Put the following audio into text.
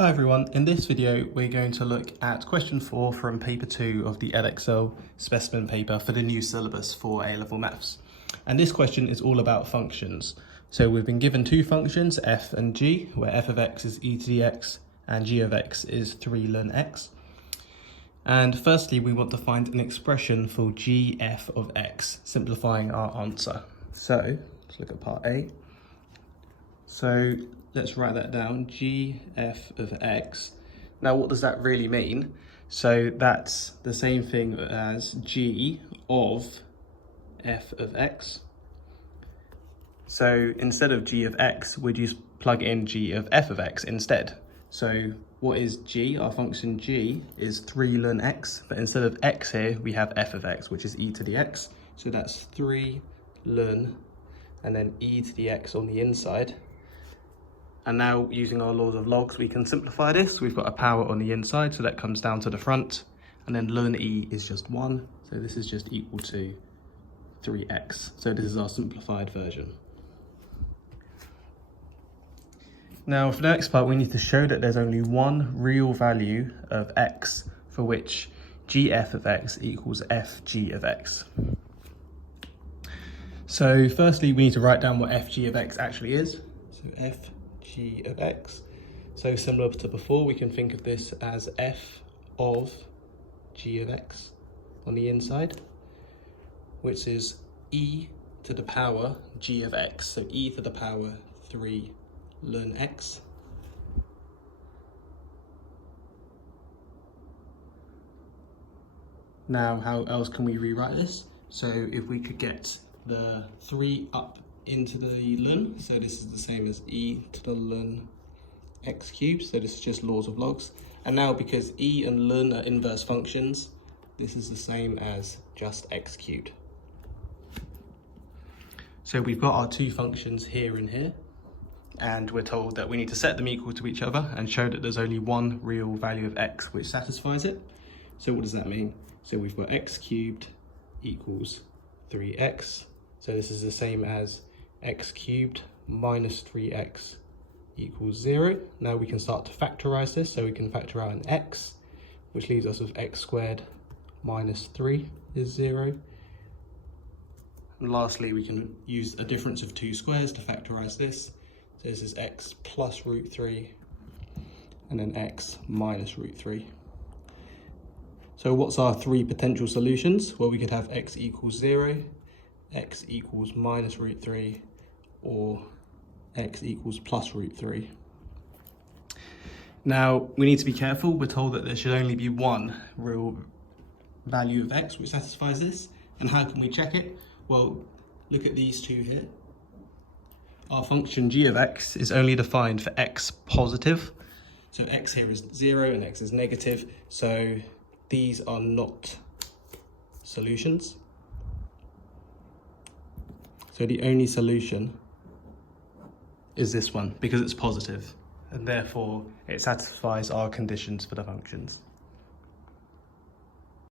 Hi everyone, in this video we're going to look at question 4 from paper 2 of the Edexcel specimen paper for the new syllabus for A-level maths. And this question is all about functions. So we've been given two functions, f and g, where f of x is e to the x and g of x is 3 ln x. And firstly we want to find an expression for gf of x, simplifying our answer. So let's look at part A. So let's write that down, gf of x. Now what does that really mean? So that's the same thing as g of f of x. So instead of g of x, we'd just plug in g of f of x instead. So what is g? Our function g is 3 ln x, but instead of x here, we have f of x, which is e to the x. So that's 3 ln and then e to the x on the inside. And now using our laws of logs, we can simplify this. We've got a power on the inside, so that comes down to the front. And then ln e is just 1. So this is just equal to 3x. So this is our simplified version. Now for the next part, we need to show that there's only one real value of x for which gf of x equals fg of x. So firstly, we need to write down what fg of x actually is. So fg of x. So similar to before, we can think of this as f of g of x on the inside, which is e to the power g of x. So e to the power 3 ln x. Now, how else can we rewrite this? So if we could get the 3 up into the ln, so this is the same as e to the ln x cubed, so this is just laws of logs. And now because e and ln are inverse functions, this is the same as just x cubed. So we've got our two functions here and here, and we're told that we need to set them equal to each other and show that there's only one real value of x which satisfies it. So what does that mean? So we've got x cubed equals 3x. So this is the same as x cubed minus 3x equals 0. Now we can start to factorize this, so we can factor out an x, which leaves us with x squared minus 3 is 0. And lastly, we can use a difference of two squares to factorize this. So this is x plus root 3 and then x minus root 3. So what's our three potential solutions? Well, we could have x equals 0, x equals minus root 3, or x equals plus root 3. Now, we need to be careful. We're told that there should only be one real value of x which satisfies this. And how can we check it? Well, look at these two here. Our function g of x is only defined for x positive. So x here is 0 and x is negative. So these are not solutions. So the only solution is this one because it's positive, and therefore it satisfies our conditions for the functions.